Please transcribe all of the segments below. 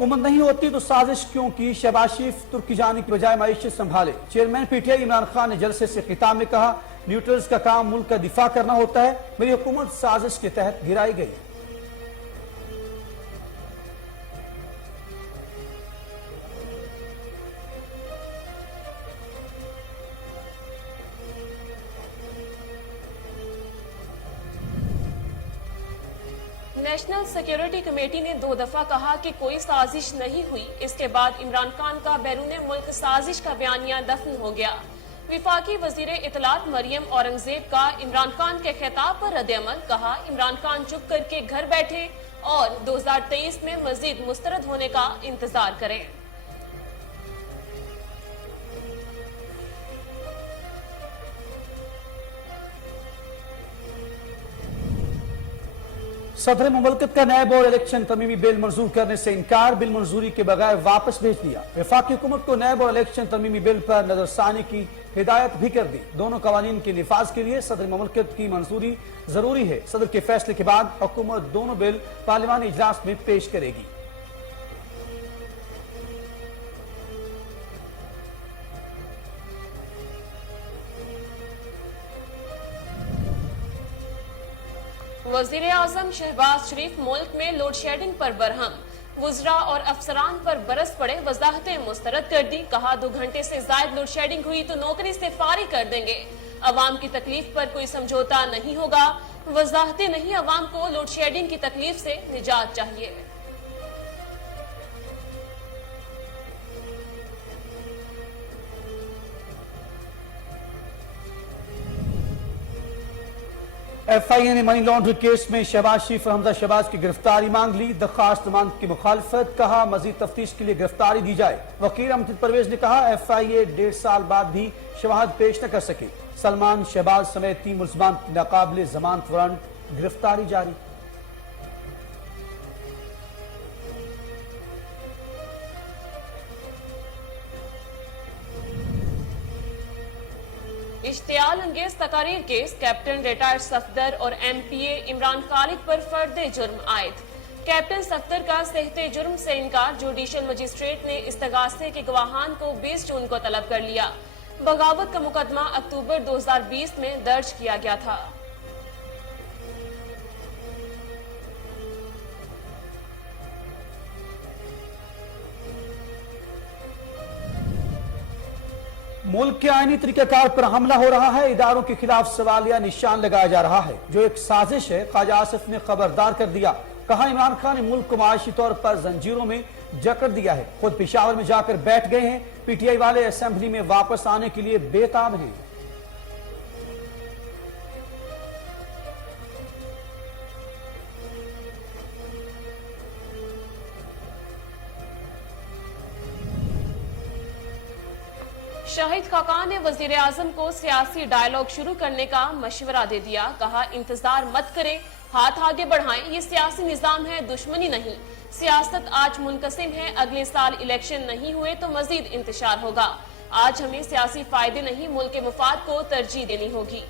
हुकूमत नहीं होती तो साजिश क्यों की? शहबाज शरीफ तुर्की जाने की बजाय मईशत संभाले। चेयरमैन पीटीआई इमरान खान ने जलसे से खिताब में कहा, न्यूट्रल्स का काम मुल्क का दिफा करना होता है, मेरी हुकूमत साजिश के तहत गिराई गई। नेशनल सिक्योरिटी कमेटी ने 2 दफा कहा कि कोई साजिश नहीं हुई। इसके बाद इमरान खान का बैरून मुल्क साजिश का बयानिया दफन हो गया। विफाकी वजीर इतलात मरियम औरंगजेब का इमरान खान के खिताब पर रद्द-ए-अमल, कहा इमरान खान चुप करके घर बैठे और 2023 में मजीद मुस्तरद होने का इंतजार करें। सदर मुमलकत का नैब और इलेक्शन तरमीमी बिल मंजूर करने से इनकार, बिल मंजूरी के बगैर वापस भेज दिया। वफाकी हुकूमत को नैब और इलेक्शन तरमीमी बिल पर नजरसानी की हिदायत भी कर दी। दोनों कवानीन के निफाज के लिए सदर मुमलकत की मंजूरी जरूरी है। सदर के फैसले के बाद हुकूमत दोनों बिल पार्लिमानी इजलास में पेश करेगी। वजीर आजम शहबाज शरीफ मुल्क में लोड शेडिंग पर बरहम, वुज़रा और अफसरान पर बरस पड़े, वजाहतें मुस्तरद कर दी। कहा 2 घंटे से ज्यादा लोड शेडिंग हुई तो नौकरी से फारिग कर देंगे। अवाम की तकलीफ पर कोई समझौता नहीं होगा। वजाहतें नहीं, अवाम को लोड शेडिंग की तकलीफ से निजात चाहिए। FIA ने मनी लॉन्ड्रिंग केस में शहबाज शरीफ और हमजा शहबाज की गिरफ्तारी मांग ली। दरखास्त मांग की मुखालफत, कहा मजीद तफ्तीश के लिए गिरफ्तारी दी जाए। वकील अमजद परवेज ने कहा FIA 1.5 साल बाद भी शवाहद पेश न कर सके। सलमान, शहबाज समेत 3 मुल्ज़मान की नाकाबिले जमानत वारंट गिरफ्तारी जारी। इश्तियाल अंगेज तकारीर केस, कैप्टन रिटायर्ड सफदर और MPA इमरान खालिद पर फर्द जुर्म आयद। कैप्टन सफदर का सहते जुर्म से इनकार, जुडिशल मजिस्ट्रेट ने इस्तगासे के गवाहान को 20 जून को तलब कर लिया। बगावत का मुकदमा अक्टूबर 2020 में दर्ज किया गया था। मुल्क के आईनी तरीकाकार पर हमला हो रहा है। इदारों के खिलाफ सवालिया निशान लगाया जा रहा है, जो एक साजिश है। ख्वाजा आसिफ ने खबरदार कर दिया, कहा इमरान खान ने मुल्क को माशी तौर पर जंजीरों में जकड़ दिया है। खुद पेशावर में जाकर बैठ गए हैं। PTI वाले असेंबली में वापस आने के लिए बेताब हैं। शाहिद खाकान ने वजीर आजम को सियासी डायलॉग शुरू करने का मशवरा दे दिया। कहा इंतजार मत करें, हाथ आगे बढ़ाएं, ये सियासी निजाम है, दुश्मनी नहीं। सियासत आज मुनकसिम है, अगले साल इलेक्शन नहीं हुए तो मजीद इंतशार होगा। आज हमें सियासी फायदे नहीं, मुल्क के मुफाद को तरजीह देनी होगी।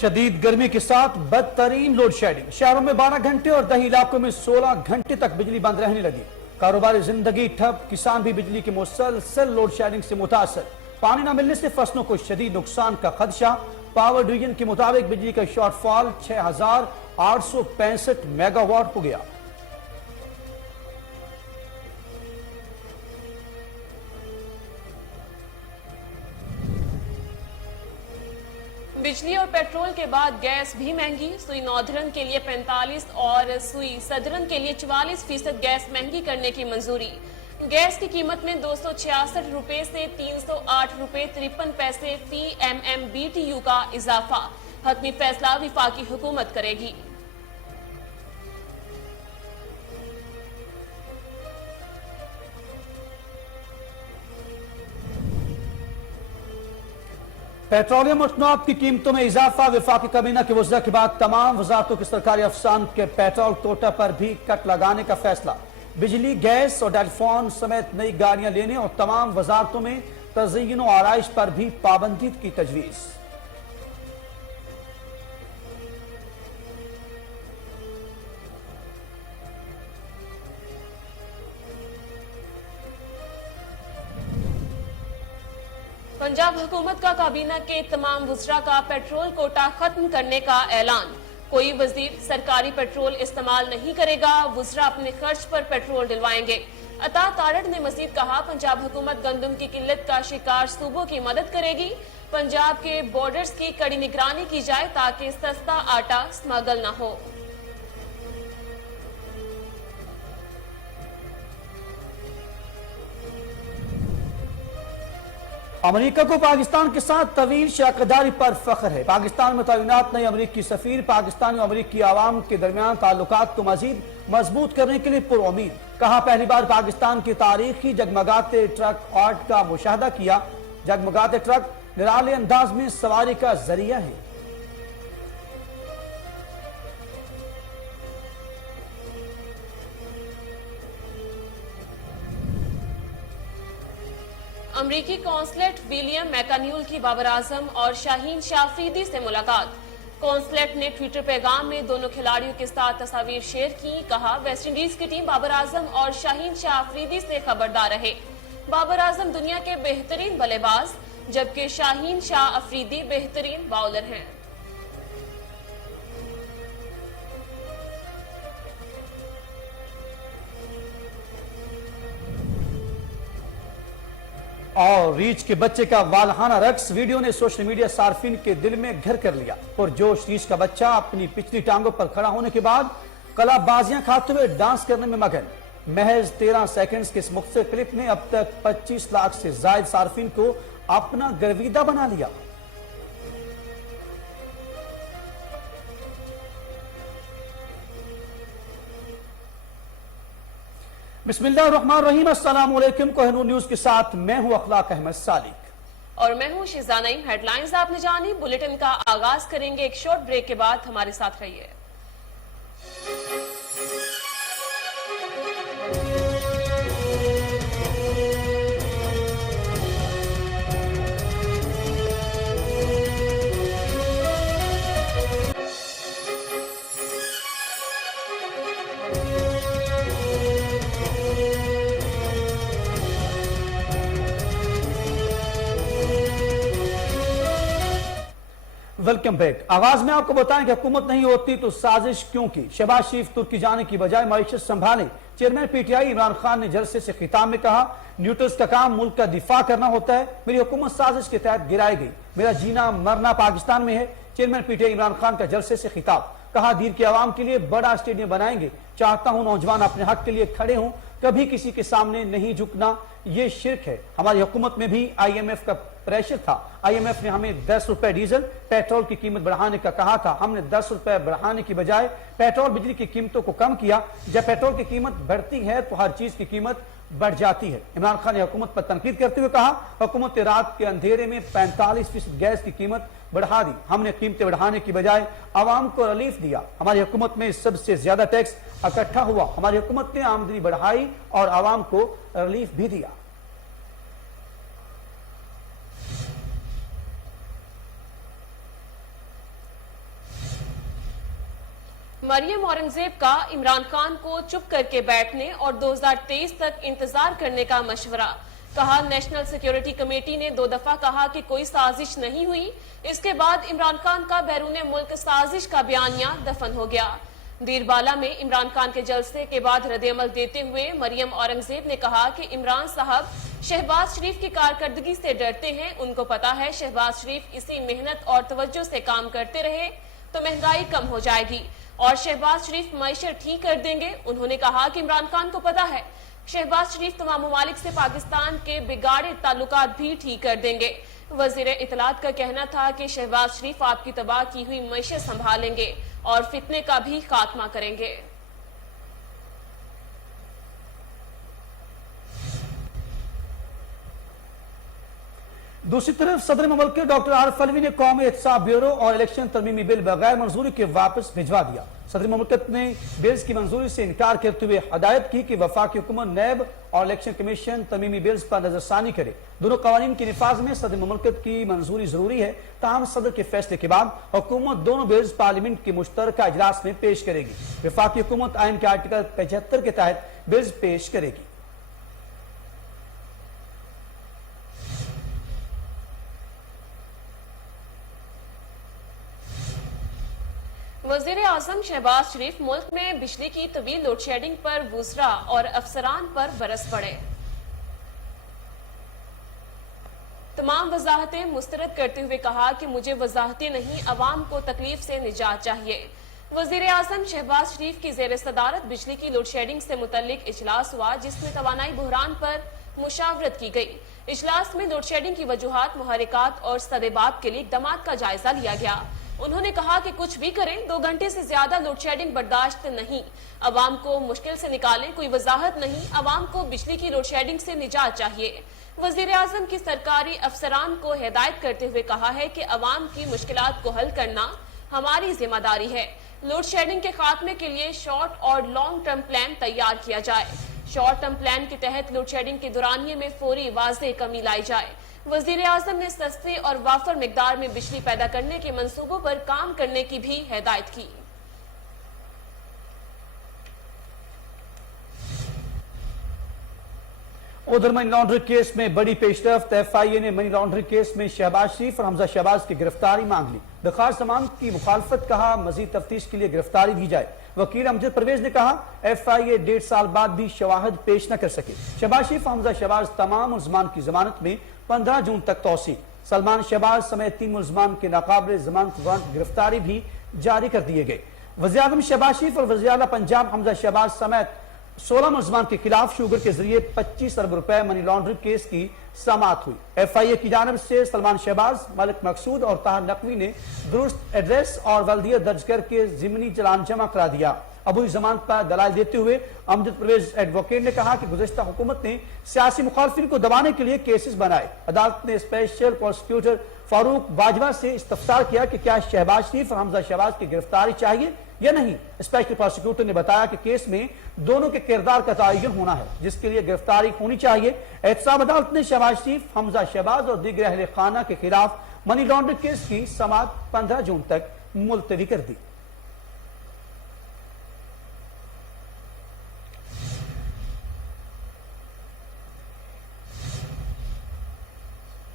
शदीद गर्मी के साथ बदतरीन लोड शेडिंग। शहरों में 12 घंटे और दही इलाकों में 16 घंटे तक बिजली बंद रहने लगी। कारोबारी जिंदगी ठप, किसान भी बिजली की मुसलसल लोड शेडिंग से मुतासर। पानी न मिलने से फसलों को शदीद नुकसान का खदशा। पावर डिवीजन के मुताबिक बिजली का शॉर्टफॉल 6865 मेगावाट हो गया। बिजली और पेट्रोल के बाद गैस भी महंगी। सुई नौधरन के लिए 45 और सुई सदरन के लिए 44% गैस महंगी करने की मंजूरी। गैस की कीमत में 266 रुपए से 308 रुपए 53 पैसे फी MMBTU का इजाफा। हतमी फैसला विफाकी हुकूमत करेगी। पेट्रोलियम मसनूआत की कीमतों में इजाफा। वफाकी काबीना की वज़रा के बाद तमाम वजारतों के सरकारी अफसान के पेट्रोल कोटा पर भी कट लगाने का फैसला। बिजली, गैस और टेलीफोन समेत नई गाड़ियां लेने और तमाम वजारतों में तज़य्युन और आराइश पर भी पाबंदी की तजवीज़। पंजाब हुकूमत का काबीना के तमाम वुज़रा का पेट्रोल कोटा खत्म करने का ऐलान। कोई वजीर सरकारी पेट्रोल इस्तेमाल नहीं करेगा, वुज़रा अपने खर्च पर पेट्रोल डलवाएंगे। अता तारड़ ने मजीद कहा, पंजाब हुकूमत गंदम की किल्लत का शिकार सूबों की मदद करेगी। पंजाब के बॉर्डर्स की कड़ी निगरानी की जाए ताकि सस्ता आटा स्मगल न हो। अमेरिका को पाकिस्तान के साथ तवील शराकतदारी पर फख्र है। पाकिस्तान में तैनात नई अमेरिकी सफीर पाकिस्तानी और अमेरिकी आवाम के दरमियान ताल्लुकात को मजीद मजबूत करने के लिए पुरउम्मीद। कहा, पहली बार पाकिस्तान की तारीखी जगमगाते ट्रक आर्ट का मुशाहदा किया। जगमगाते ट्रक निराले अंदाज में सवारी का जरिया है। अमरीकी कौंसलेट विलियम मैकान्यूल की बाबर आजम और शाहीन शाह अफरीदी से मुलाकात। कौंसलेट ने ट्विटर पैगाम में दोनों खिलाड़ियों के साथ तस्वीर शेयर की। कहा, वेस्ट इंडीज की टीम बाबर आजम और शाहीन शाह अफरीदी से खबरदार रहे। बाबर आजम दुनिया के बेहतरीन बल्लेबाज जबकि शाहीन शाह अफरीदी बेहतरीन बाउलर हैं। और रीच के बच्चे का वालहाना रक्स वीडियो ने सोशल मीडिया सार्फिन के दिल में घर कर लिया। पुरजोश रीच का बच्चा अपनी पिछली टांगों पर खड़ा होने के बाद कलाबाजियां खाते हुए डांस करने में मगन। महज 13 सेकंड्स के इस मुख्तसर क्लिप ने अब तक 25 लाख से ज्यादा सार्फिन को अपना गर्विदा बना लिया। बिस्मिल्लाहिर्रहमानिर्रहीम, अस्सलाम वालेकुम। कोहिनूर न्यूज के साथ मैं हूं अखलाक अहमद सालिक और मैं हूं शिजा नईम। हेडलाइंस आपने जानी। बुलेटिन का आगाज करेंगे एक शॉर्ट ब्रेक के बाद। हमारे साथ रहिए। Welcome back. आगाज में आपको बताएं कि हुकूमत नहीं होती तो साजिश क्यों की। शहबाज शरीफ तुर्की जाने की बजाय मईशत संभाले। चेयरमैन पीटीआई इमरान खान ने जलसे से खिताब में कहा, न्यूट्रल्स का काम मुल्क का दिफा करना होता है। मेरी हुकूमत साजिश के तहत गिराई गई। मेरा जीना मरना पाकिस्तान में है। चेयरमैन पीटीआई इमरान खान का जलसे से खिताब। कहा, दीर के आवाम के लिए बड़ा स्टेडियम बनाएंगे। चाहता हूं नौजवान अपने हक के लिए खड़े हों, कभी किसी के सामने नहीं झुकना, ये शिर्क है। हमारी हुकूमत में भी आईएमएफ का प्रेशर था। आईएमएफ ने हमें 10 रुपए डीजल पेट्रोल की कीमत बढ़ाने का कहा था। हमने 10 रुपए बढ़ाने की बजाय पेट्रोल बिजली की कीमतों को कम किया। जब पेट्रोल की कीमत बढ़ती है तो हर चीज की कीमत बढ़ जाती है। इमरान खान ने हुकूमत पर तनकीद करते हुए कहा, हुकूमत ने रात के अंधेरे में 45% गैस की कीमत बढ़ा दी। हमने कीमतें बढ़ाने की बजाय आवाम को रिलीफ दिया। हमारी हुकूमत में सबसे ज्यादा टैक्स इकट्ठा हुआ। हमारी हुकूमत ने आमदनी बढ़ाई और आवाम को रिलीफ भी दिया। मरियम औरंगजेब का इमरान खान को चुप करके बैठने और 2023 तक इंतजार करने का मशवरा। कहा, नेशनल सिक्योरिटी कमेटी ने 2 दफा कहा कि कोई साजिश नहीं हुई। इसके बाद इमरान खान का बैरूने मुल्क साजिश का बयानिया दफन हो गया। दीरबाला में इमरान खान के जलसे के बाद रद्द-ए-अमल देते हुए मरियम औरंगजेब ने कहा कि इमरान साहब शहबाज शरीफ की कारकर्दगी से डरते हैं। उनको पता है शहबाज शरीफ इसी मेहनत और तवज्जो से काम करते रहे तो महंगाई कम हो जाएगी और शहबाज शरीफ मईशत ठीक कर देंगे। उन्होंने कहा कि इमरान खान को पता है शहबाज शरीफ तमाम ममालिक से पाकिस्तान के बिगाड़े ताल्लुकात भी ठीक कर देंगे। वजीर इत्तलात का कहना था कि शहबाज शरीफ आपकी तबाह की हुई मईशत संभालेंगे और फितने का भी खात्मा करेंगे। दूसरी तरफ सदर मुमलिकत डॉक्टर आरिफ अलवी ने कौमी एहतसाब ब्यूरो और इलेक्शन तरमीमी बिल बगैर मंजूरी के वापस भिजवा दिया। صدر مملکت نے بلز کی منظوری سے انکار کرتے ہوئے ہدایت کی کہ وفاقی حکومت نیب اور الیکشن کمیشن ترمیمی بلز پر نظر ثانی کرے۔ دونوں قوانین کے نفاذ میں صدر مملکت کی منظوری ضروری ہے، تاہم صدر کے فیصلے کے بعد حکومت دونوں بلز پارلیمنٹ کے مشترکہ اجلاس میں پیش کرے گی۔ وفاقی حکومت آئین کے آرٹیکل 75 کے تحت بلز پیش کرے گی۔ وزیر اعظم شہباز شریف ملک میں بجلی کی طویل لوڈ شیڈنگ پر وزراء اور افسران پر برس پڑے۔ تمام وضاحتیں مسترد کرتے ہوئے کہا کہ مجھے وضاحتیں نہیں، عوام کو تکلیف سے نجات چاہیے۔ وزیر اعظم شہباز شریف کی زیر صدارت بجلی کی لوڈ شیڈنگ سے متعلق اجلاس ہوا، جس میں توانائی بحران پر مشاورت کی گئی۔ اجلاس میں لوڈ شیڈنگ کی وجوہات، محرکات اور سدباب کے لیے اقدامات کا جائزہ لیا گیا۔ انہوں نے کہا کہ کچھ بھی کریں، 2 گھنٹے سے زیادہ لوڈ شیڈنگ برداشت نہیں، عوام کو مشکل سے نکالیں، کوئی وضاحت نہیں، عوام کو بجلی کی لوڈ شیڈنگ سے نجات چاہیے۔ وزیر اعظم کی سرکاری افسران کو ہدایت کرتے ہوئے کہا ہے کہ عوام کی مشکلات کو حل کرنا ہماری ذمہ داری ہے۔ لوڈ شیڈنگ کے خاتمے کے لیے شارٹ اور لانگ ٹرم پلان تیار کیا جائے۔ شارٹ ٹرم پلان کے تحت لوڈ شیڈنگ کے دورانیے میں فوری واضح کمی لائی جائے۔ وزیر اعظم نے سستے اور وافر مقدار میں بجلی پیدا کرنے کے منصوبوں پر کام کرنے کی بھی ہدایت کی۔ ادھر منی لانڈرنگ کیس میں بڑی پیش رفت، ایف آئی اے نے منی لانڈرنگ کیس میں شہباز شریف اور حمزہ شہباز کی گرفتاری مانگ لی۔ درخواست ضمانت کی مخالفت، کہا مزید تفتیش کے لیے گرفتاری دی جائے۔ وکیل امجد پرویز نے کہا ایف آئی اے 1.5 سال بعد بھی شواہد پیش نہ کر سکے۔ شہباز شریف اور حمزہ شہباز تمام ملزمان کی ضمانت میں 15 جون تک توسیع۔ سلمان شہباز سمیت 3 ملزمان کے ناقابل ضمانت وارنٹ گرفتاری بھی جاری کر دیے گئے۔ وزیر اعظم شہباز شریف اور وزیر اعلیٰ پنجاب حمزہ شہباز سمیت 16 ملزمان کے خلاف شوگر کے ذریعے 25 ارب روپے منی لانڈرنگ کیس کی سماعت ہوئی۔ ایف آئی اے کی جانب سے سلمان شہباز، ملک مقصود اور طاہر نقوی نے درست ایڈریس اور والدیت درج کر کے ضمنی چلان جمع کرا دیا۔ ابوئی ضمانت پر دلائل دیتے ہوئے امجد پرویز ایڈوکیٹ نے کہا کہ گزشتہ حکومت نے سیاسی مخالفین کو دبانے کے لیے کیسز بنائے۔ عدالت نے اسپیشل پروسیکیوٹر فاروق باجوہ سے استفسار کیا کہ کیا شہباز شریف اور حمزہ شہباز کی گرفتاری چاہیے یا نہیں۔ اسپیشل پروسیکیوٹر نے بتایا کہ کیس میں دونوں کے کردار کا تعین ہونا ہے، جس کے لیے گرفتاری ہونی چاہیے۔ احتساب عدالت نے شہباز شریف، حمزہ شہباز اور دیگر اہل خانہ کے خلاف منی لانڈرنگ کیس کی سماعت 15 جون تک ملتوی کر دی۔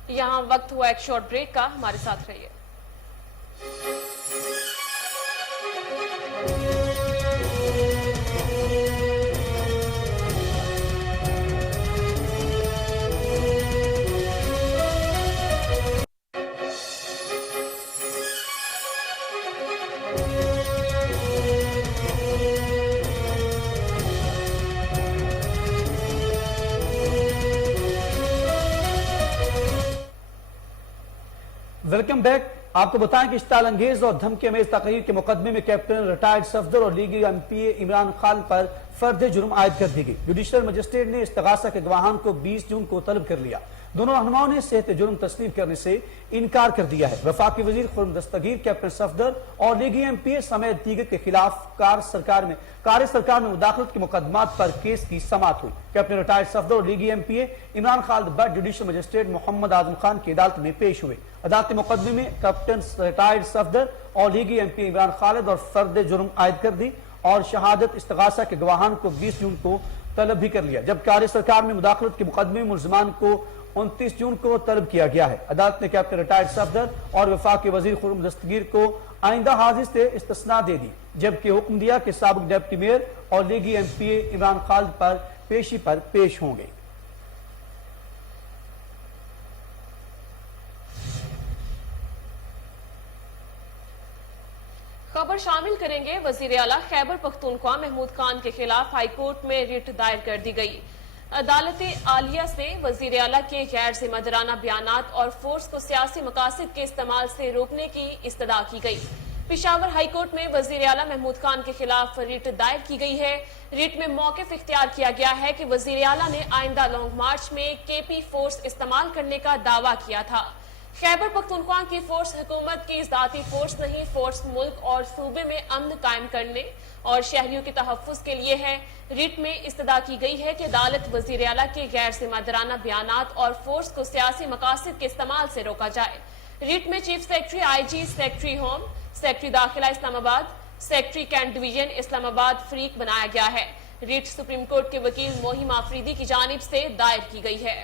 یہاں وقت ہوا ایک شارٹ بریک کا، ہمارے ساتھ رہیے۔ Welcome back. آپ کو بتائیں کہ اشتعال انگیز اور دھمکی امیز تقریر کے مقدمے میں کیپٹن ریٹائرڈ صفدر اور لیگی M P A Imran Khan پر فرد جرم عائد کر دی گئی۔ جوڈیشل مجسٹریٹ نے استغاثہ کے گواہان کو 20 جون کو طلب کر لیا۔ دونوں رہنماؤں نے صحت جرم تسلیم کرنے سے انکار کر دیا ہے۔ وفاقی وزیر خرم دستگیر، کیپٹن صفدر اور لیگی ایم پی اے سمیت دیگر کے خلاف کار سرکار میں مداخلت کے مقدمات پر کیس کی سماعت ہوئی۔ کیپٹن ریٹائرڈ صفدر اور لیگی M P A Imran Khalid Butt judicial magistrate Muhammad Azam Khan کی عدالت میں پیش ہوئے۔ عدالت مقدمے میں کیپٹن ریٹائرڈ صفدر اور لیگی ایم پی اے عمران خالد اور فرد جرم عائد کر دی اور شہادت استغاثہ کے گواہان کو 20 جون کو طلب بھی کر لیا، جب کار سرکار میں مداخلت کے مقدمے میں ملزمان کو 29 جون کو طلب کیا گیا ہے۔ عدالت نے کیپٹن ریٹائرڈ صفدر اور وفاقی وزیر خرم دستگیر کو آئندہ حاضر سے استثناء دے دی، جبکہ حکم دیا کہ سابق ڈپٹی میئر اور لیگی ایم پی اے عمران خالد پر پیشی پر پیش ہوں گے۔ خبر شامل کریں گے، وزیر اعلیٰ خیبر پختونخوا محمود خان کے خلاف ہائی کورٹ میں ریٹ دائر کر دی گئی۔ عدالت عالیہ سے وزیر اعلیٰ کے غیر ذمہ دارانہ بیانات اور فورس کو سیاسی مقاصد کے استعمال سے روکنے کی استدعا کی گئی۔ پشاور ہائی کورٹ میں وزیر اعلیٰ محمود خان کے خلاف ریٹ دائر کی گئی ہے۔ ریٹ میں موقف اختیار کیا گیا ہے کہ وزیر اعلیٰ نے آئندہ لانگ مارچ میں کے پی فورس استعمال کرنے کا دعویٰ کیا تھا۔ खैबर पख्तूनख्वा की फोर्स हुकूमत की ज़ाती फोर्स नहीं, फोर्स मुल्क और सूबे में अमन कायम करने और शहरियों के तहफ़्फ़ुज़ के लिए है। रिट में इस्तदा की गई है कि अदालत वज़ीर आला के गैर जिम्मेदाराना बयानात और फोर्स को सियासी मकासद के इस्तेमाल से रोका जाए। रिट में chief secretary IG, secretary home, secretary दाखिला Islamabad, secretary cantt division Islamabad फरीक बनाया गया है। रिट सुप्रीम कोर्ट के वकील मोहिम आफरीदी की जानिब से दायर की गई है।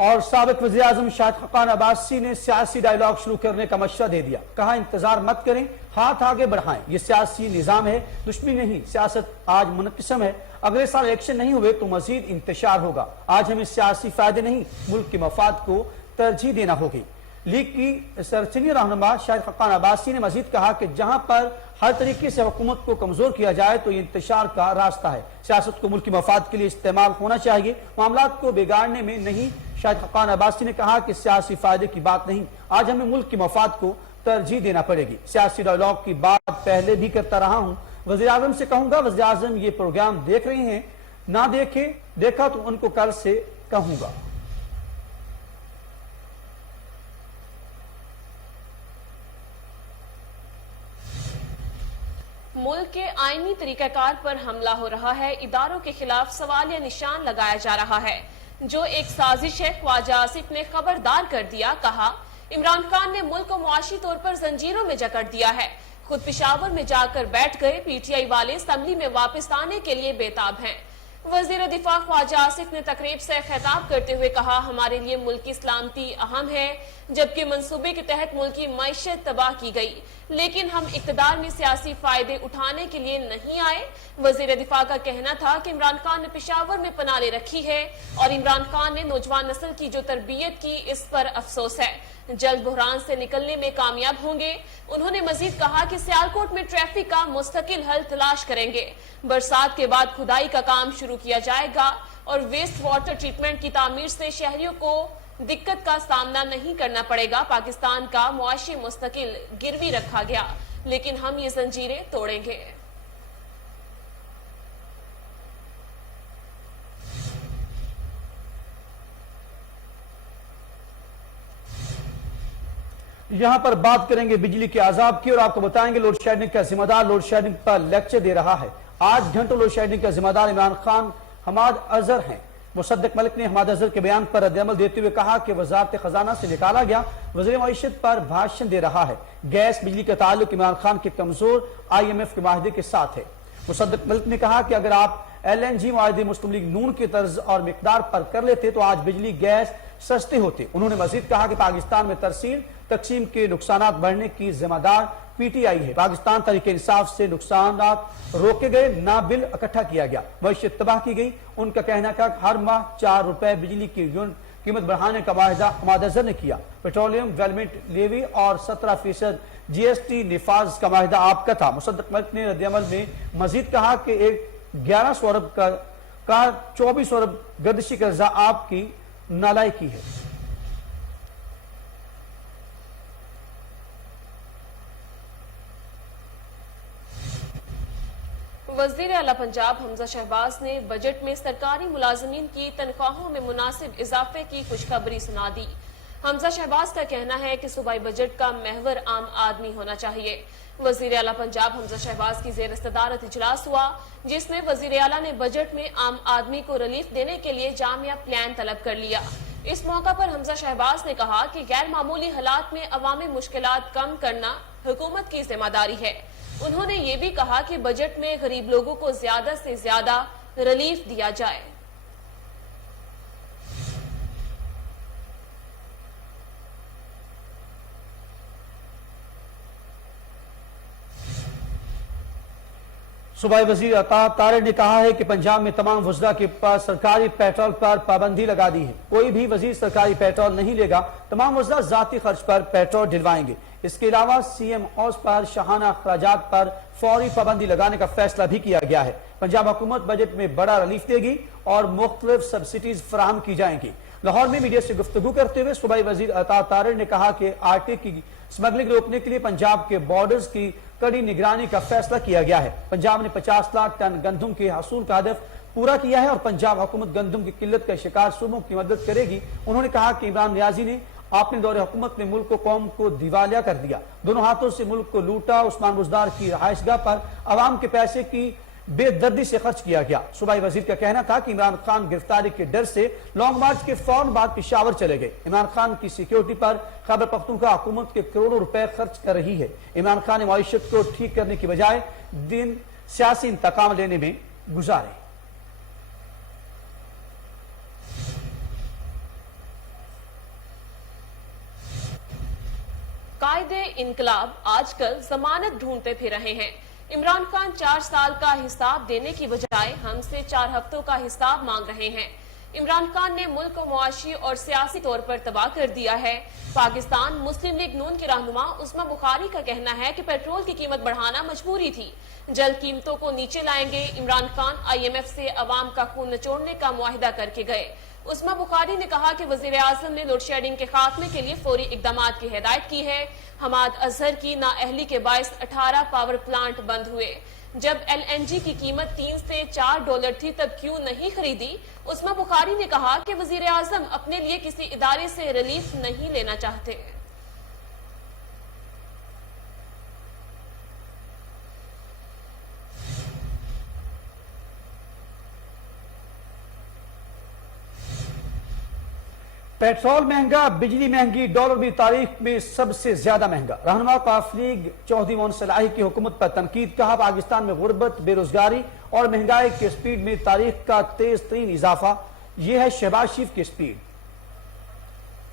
और साबिक वज़ीर आज़म शाहिद खकान अब्बासी ने सियासी डायलॉग शुरू करने का मशवरा दे दिया। कहा इंतजार मत करें, हाथ आगे बढ़ाएं। ये सियासी निजाम है, दुश्मनी नहीं। सियासत आज मुनक़िसम है, अगले साल इलेक्शन नहीं हुए तो मजीद इंतशार होगा। आज हमें सियासी फायदे नहीं, मुल्क के मफाद को तरजीह देना होगी। लीग की सीनियर रहनुमा शाहिद खकान अब्बासी ने मजीद कहा कि जहां पर हर तरीके से हुकूमत को कमजोर किया जाए तो ये इंतशार का रास्ता है। सियासत को मुल्क की मफाद के लिए इस्तेमाल होना चाहिए, मामलात को बिगाड़ने में नहीं। शाहिद खकान अब्बासी ने कहा कि सियासी फायदे की बात नहीं, आज हमें मुल्क के मफाद को तरजीह देना पड़ेगी। सियासी डायलॉग की बात पहले भी करता रहा हूं, वज़ीर आज़म से कहूंगा, वज़ीर आज़म ये प्रोग्राम देख रहे हैं, ना देखा तो उनको कल से कहूंगा। मुल्क के आईनी तरीकाकार पर हमला हो रहा है। इदारों के खिलाफ सवालिया निशान लगाया जा रहा है जो एक साजिश है। ख्वाजा आसिफ ने खबरदार कर दिया, कहा इमरान खान ने मुल्क को मुआशी तौर पर जंजीरों में जकड़ दिया है। खुद पिशावर में जाकर बैठ गए। PTI वाले असम्बली में वापस आने के लिए बेताब हैं। वजीर दिफा ख्वाजा आसिफ ने तकरीब से खिताब करते हुए कहा, हमारे लिए मुल्क की सलामती अहम है, जबकि मंसूबे के तहत मुल्क की मईशत तबाह की गई, लेकिन हम इक्तदार में सियासी फायदे उठाने के लिए नहीं आए। वजीर दिफा का कहना था कि इमरान खान ने पिशावर में पनाह ले रखी है और इमरान खान ने नौजवान नस्ल की जो तरबियत की, इस पर अफसोस है। जल्द बुहरान से निकलने में कामयाब होंगे। उन्होंने मजीद कहा कि सियालकोट में ट्रैफिक का मुस्तकिल हल तलाश करेंगे। बरसात के बाद खुदाई का काम शुरू किया जाएगा और वेस्ट वाटर ट्रीटमेंट की तामीर से शहरियों को दिक्कत का सामना नहीं करना पड़ेगा। पाकिस्तान का मुआशी मुस्तकिल गिरवी रखा गया, लेकिन हम ये जंजीरें तोड़ेंगे। यहां पर बात करेंगे बिजली के अजाब की और आपको बताएंगे लोड शेडिंग का जिम्मेदार लोड शेडिंग पर लेक्चर दे रहा है। 8 घंटों लोड शेडिंग का जिम्मेदार इमरान खान हमाद अजहर हैं। मुसद्दिक मलिक ने हमाद अजहर के बयान पर रद्द-ए-अमल देते हुए कहा कि वजारत खजाना से निकाला गया वज़ीर मईशत पर भाषण दे रहा है। गैस बिजली का ताल्लुक इमरान खान के कमजोर IMF के माहिदे के साथ है। मुसद्दिक मलिक ने कहा कि अगर आप LNG माहिदे मुस्लिम लीग नून के तर्ज और मिकदार पर कर लेते तो आज बिजली गैस सस्ते होते। उन्होंने मजीद कहा कि पाकिस्तान में तरसील तकसीम के नुकसानात बढ़ने की जिम्मेदार PTI है। पाकिस्तान तरीके इंसाफ से नुकसानात रोके गए, ना बिल इकट्ठा किया गया, मईशत तबाह की गई। उनका कहना था हर माह 4 रुपए बिजली की यूनिट कीमत बढ़ाने का वायदा हमाद अजहर ने किया। पेट्रोलियम डेवलपमेंट लेवी और 17% GST निफाज का वायदा आपका था। मुसद्दिक मलिक ने रद्द-ए-अमल में मजीद कहा कि 1100 अरब का 24 अरब गर्दिशी कर्जा आपकी नालायकी है। वज़ीर आला पंजाब हमजा शहबाज ने बजट में सरकारी मुलाजमीन की तनख्वाहों में मुनासिब इजाफे की खुशखबरी सुना दी। हमजा शहबाज का कहना है कि सूबाई बजट का महवर आम आदमी होना चाहिए। वज़ीर आला पंजाब हमजा शहबाज की ज़ेर सदारत इजलास हुआ, जिसमें वज़ीर आला ने बजट में आम आदमी को रिलीफ देने के लिए जामिया प्लान तलब कर लिया। इस मौका पर हमजा शहबाज ने कहा कि गैर मामूली हालात में अवामी मुश्किलात कम करना हुकूमत की जिम्मेदारी है। उन्होंने ये भी कहा कि बजट में गरीब लोगों को ज्यादा से ज्यादा रिलीफ दिया जाए। सूबाई वजीर अता तारे ने कहा है कि पंजाब में तमाम वज़रा के पास सरकारी पेट्रोल पर पाबंदी लगा दी है। कोई भी वजीर सरकारी पेट्रोल नहीं लेगा। तमाम वज़रा जाती खर्च पर पेट्रोल दिलवाएंगे। इसके अलावा CM हाउस पर शाहाना अखराजात पर फौरी पाबंदी लगाने का फैसला भी किया गया है। पंजाब हुकूमत बजट में बड़ा रिलीफ देगी और मुख्तलिफ सब्सिडीज फराहम की जाएंगी। لاہور میں میڈیا سے گفتگو کرتے ہوئے صوبائی وزیر عطا طارر نے کہا کہ آٹے کی سمگلنگ روکنے کے لیے پنجاب کے بارڈرز کی کڑی نگرانی کا فیصلہ کیا گیا ہے۔ پنجاب نے 50 لاکھ ٹن گندم کے حصول کا ہدف پورا کیا ہے اور پنجاب حکومت گندم کی قلت کا شکار صوبوں کی مدد کرے گی۔ انہوں نے کہا کہ عمران نیازی نے اپنے دور حکومت میں ملک کو قوم کو دیوالیہ کر دیا، دونوں ہاتھوں سے ملک کو لوٹا، عثمان بزدار کی رہائش گاہ پر عوام کے پیسے کی بے دردی سے خرچ کیا گیا۔ صوبائی وزیر کا کہنا تھا کہ عمران خان گرفتاری کے ڈر سے لانگ مارچ کے فوراً بعد پشاور چلے گئے۔ عمران خان کی سیکیورٹی پر خیبر پختونخوا حکومت کے کروڑوں روپے خرچ کر رہی ہے۔ عمران خان نے معیشت کو ٹھیک کرنے کی بجائے دن سیاسی انتقام لینے میں گزارے۔ قائد انقلاب آج کل ضمانت ڈھونڈتے پھر رہے ہیں۔ عمران خان 4 سال کا حساب دینے کی بجائے ہم سے 4 ہفتوں کا حساب مانگ رہے ہیں۔ عمران خان نے ملک کو معاشی اور سیاسی طور پر تباہ کر دیا ہے۔ پاکستان مسلم لیگ نون کے رہنما عثمان بخاری کا کہنا ہے کہ پیٹرول کی قیمت بڑھانا مجبوری تھی، جلد قیمتوں کو نیچے لائیں گے۔ عمران خان IMF سے عوام کا خون نچوڑنے کا معاہدہ کر کے گئے۔ عثمان بخاری نے کہا کہ وزیر اعظم نے لوڈ شیڈنگ کے خاتمے کے لیے فوری اقدامات کی ہدایت کی ہے۔ حماد اظہر کی نااہلی کے باعث 18 پاور پلانٹ بند ہوئے۔ جب LNG کی قیمت $3 سے $4 تھی تب کیوں نہیں خریدی؟ عثمان بخاری نے کہا کہ وزیر اعظم اپنے لیے کسی ادارے سے ریلیف نہیں لینا چاہتے۔ پیٹرول مہنگا، بجلی مہنگی، ڈالر بھی تاریخ میں سب سے زیادہ مہنگا۔ رہنما قومی لیگ چودھری معین صلاحی کی حکومت پر تنقید، کہا پاکستان میں غربت، بے روزگاری اور مہنگائی کے سپیڈ میں تاریخ کا تیز ترین اضافہ، یہ ہے شہباز شریف کی سپیڈ۔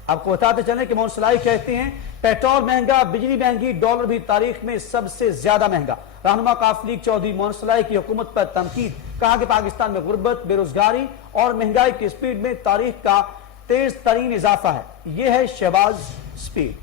آپ کو بتاتے چلیں کہ معین صلاحی کہتے ہیں پیٹرول مہنگا، بجلی مہنگی، ڈالر بھی تاریخ میں سب سے زیادہ مہنگا۔ رہنما قومی لیگ چودھری معین صلاحی کی حکومت پر تنقید، کہا کہ پاکستان میں غربت، بے روزگاری اور مہنگائی کی سپیڈ میں تاریخ کا تیز ترین اضافہ ہے، یہ ہے شہباز سپیڈ۔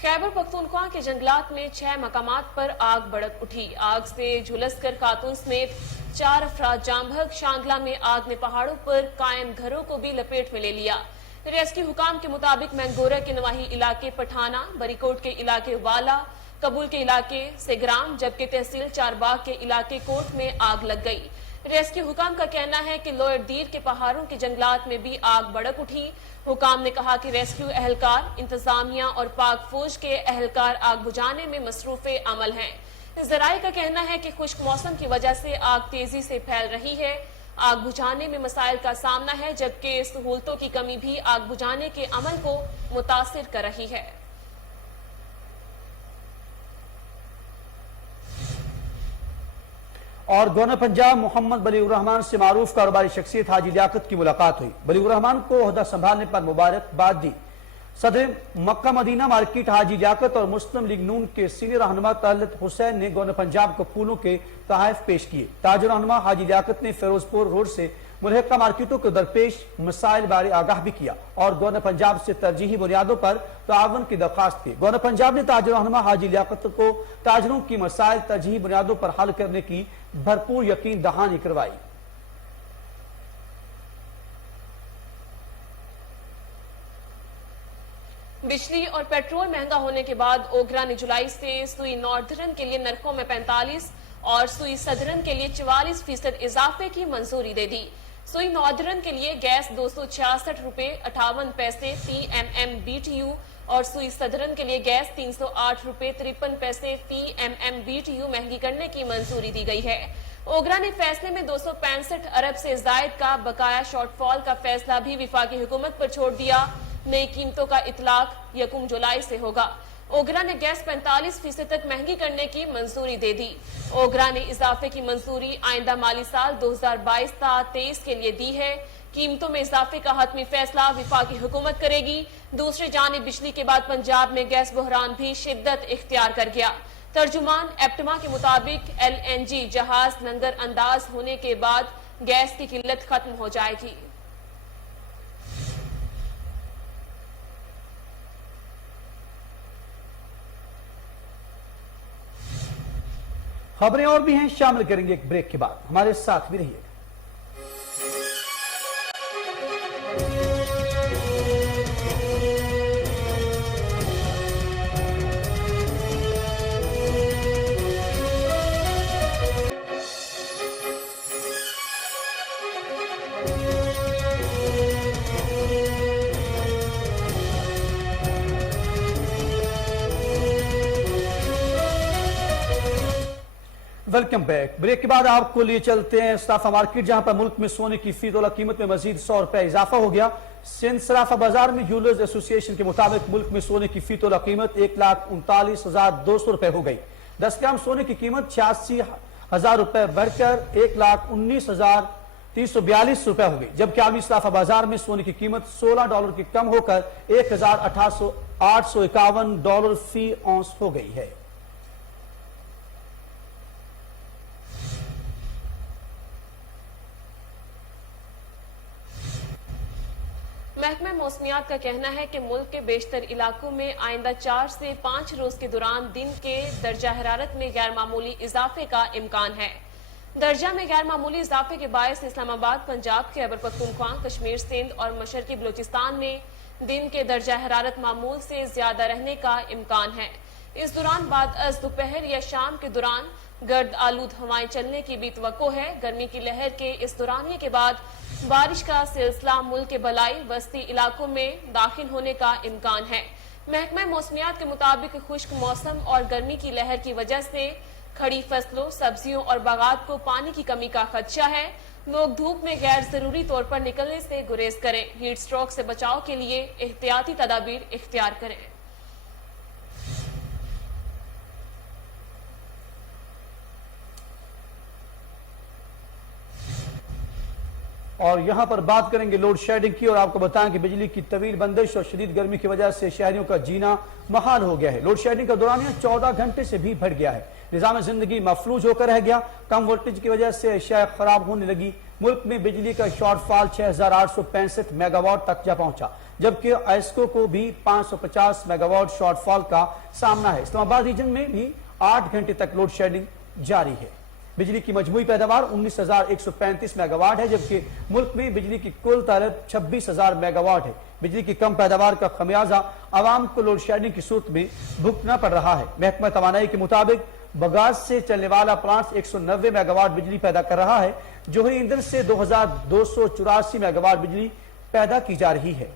خیبر پختونخوا کے جنگلات میں 6 مقامات پر آگ بھڑک اٹھی۔ آگ سے جھلس کر خاتون سمیت 4 افراد جاں بحق۔ شانگلہ میں آگ نے پہاڑوں پر قائم گھروں کو بھی لپیٹ میں لے لیا۔ ریاستی حکام کے مطابق مینگورہ کے نواحی علاقے پٹھانا، بریکوٹ کے علاقے والا، کبول کے علاقے سگرام جبکہ تحصیل چارباغ کے علاقے کوٹ میں آگ لگ گئی۔ ریاستی حکام کا کہنا ہے کہ لوئر دیر کے پہاڑوں کے جنگلات میں بھی آگ بھڑک اٹھی۔ حکام نے کہا کہ ریسکیو اہلکار، انتظامیہ اور پاک فوج کے اہلکار آگ بجھانے میں مصروف عمل ہیں۔ ذرائع کا کہنا ہے کہ خشک موسم کی وجہ سے آگ تیزی سے پھیل رہی ہے۔ آگ بجھانے میں مسائل کا سامنا ہے جبکہ سہولتوں کی کمی بھی آگ بجھانے کے عمل کو متاثر کر رہی ہے۔ اور گورنر پنجاب محمد بلیغ الرحمان سے معروف کاروباری شخصیت حاجی لیاقت کی ملاقات ہوئی۔ بلیغ الرحمان کو عہدہ سنبھالنے پر مبارکباد دی۔ صدر مکہ مدینہ مارکیٹ حاجی لیاقت اور مسلم لیگ نون کے سینئر رہنما طلعت حسین نے گورنر پنجاب کو پھولوں کے تحائف پیش کیے۔ تاجر رہنما حاجی لیاقت نے فیروز پور روڈ سے ملحقہ مارکیٹوں کو درپیش مسائل بارے آگاہ بھی کیا اور گورنر پنجاب سے ترجیحی بنیادوں پر تعاون کی درخواست کی۔ گورنر پنجاب نے تاجر رہنما حاجی لیاقت کو تاجروں کی مسائل ترجیحی بنیادوں پر حل کرنے کی بھرپور یقین دہانی کروائی۔ بجلی اور پیٹرول مہنگا ہونے کے بعد اوگرا نے جولائی سے سوئی ناردرن کے لیے نرخوں میں 45 اور سوئی صدرن کے لیے 44% اضافے کی منظوری دے دی۔ سوئی ناردرن کے لیے گیس 266 روپے 58 پیسے فی MMBTU اور سوئی صدرن کے لیے گیس 308 روپے 53 پیسے فی MMBTU مہنگی کرنے کی منظوری دی گئی ہے۔ اوگرا نے فیصلے میں 265 ارب سے زائد کا بقایا شارٹ فال کا فیصلہ بھی وفاقی حکومت پر چھوڑ دیا۔ نئی قیمتوں کا اطلاق 1 جولائی سے ہوگا۔ اوگرا نے گیس 45% تک مہنگی کرنے کی منظوری دے دی۔ اوگرا نے اضافے کی منظوری آئندہ مالی سال 2022-23 کے لیے دی ہے۔ قیمتوں میں اضافے کا حتمی فیصلہ وفاقی حکومت کرے گی۔ دوسری جانب بجلی کے بعد پنجاب میں گیس بحران بھی شدت اختیار کر گیا۔ ترجمان ایپٹما کے مطابق LNG جہاز لنگر انداز ہونے کے بعد گیس کی قلت ختم ہو جائے گی۔ खबरें और भी हैं, शामिल करेंगे एक ब्रेक के बाद। हमारे साथ भी रहिए। Welcome back. ब्रेक के बाद आपको लिए चलते हैं सराफा मार्केट, जहां पर मुल्क में सोने की फी तोला कीमत में मजीद 100 रुपए इजाफा हो गया। सिंध सराफा बाजार में ज्वेलर्स एसोसिएशन के मुताबिक मुल्क में सोने की फी तोला कीमत 1,39,200 रुपए हो गई। 10 ग्राम सोने की कीमत 86,000 रुपए बढ़कर 1,19,342 रुपए हो गई, जबकि आलमी सराफा बाजार में सोने की कीमत $16 की कम होकर 1,851 डॉलर फी औंस हो गई है। महकमा मौसमियात का कहना है कि मुल्क के बेशतर इलाकों में आइंदा 4 से 5 रोज के दौरान दिन के दर्जा हरारत में गैर मामूली इजाफे का इम्कान है। दर्जा में गैर मामूली इजाफे के बायस इस्लामाबाद, पंजाब, खैबर पख्तूनख्वा, कश्मीर, सिंध और मशरकी बलूचिस्तान में दिन के दर्जा हरारत मामूल से ज्यादा रहने का इम्कान है। इस दौरान बाद अज़ दोपहर या शाम के दौरान गर्द आलूद हवाएं चलने की भी तवक्को है। गर्मी की लहर के इस दौरानिये के बाद बारिश का सिलसिला मुल्क के बलाई वस्ती इलाकों में दाखिल होने का इम्कान है। महकमा मौसमियात के मुताबिक खुश्क मौसम और गर्मी की लहर की वजह से खड़ी फसलों, सब्जियों और बागात को पानी की कमी का खदशा है। लोग धूप में गैर जरूरी तौर पर निकलने से गुरेज करें। हीट स्ट्रोक से बचाव के लिए एहतियाती तदाबीर इख्तियार करें। और यहां पर बात करेंगे लोड शेडिंग की, और आपको बताएं कि बिजली की तवील बंदिश और शदीद गर्मी की वजह से शहरियों का जीना महाल हो गया है। लोड शेडिंग का दौरानिया 14 घंटे से भी बढ़ गया है। निजाम जिंदगी मफलूज होकर रह गया। कम वोल्टेज की वजह से अशिया खराब होने लगी। मुल्क में बिजली का शॉर्टफॉल 6,865 मेगावाट तक जा पहुंचा, जबकि एस्को को भी 550 मेगावाट शॉर्टफॉल का सामना है। इस्लामाबाद रीजन में भी 8 घंटे तक लोड शेडिंग जारी है। बिजली की मजमूई पैदावार 19,135 मेगावाट है, जबकि मुल्क में बिजली की कुल तादाद 26,000 मेगावाट है। बिजली की कम पैदावार का खमियाजा आवाम को लोड शेडिंग की सूरत में भुगतना पड़ रहा है। महकमा तवानाई के मुताबिक बगास से चलने वाला प्लांट 190 मेगावाट बिजली पैदा कर रहा है। जोहरी ईंधन से 2,284 मेगावाट बिजली पैदा की जा रही है।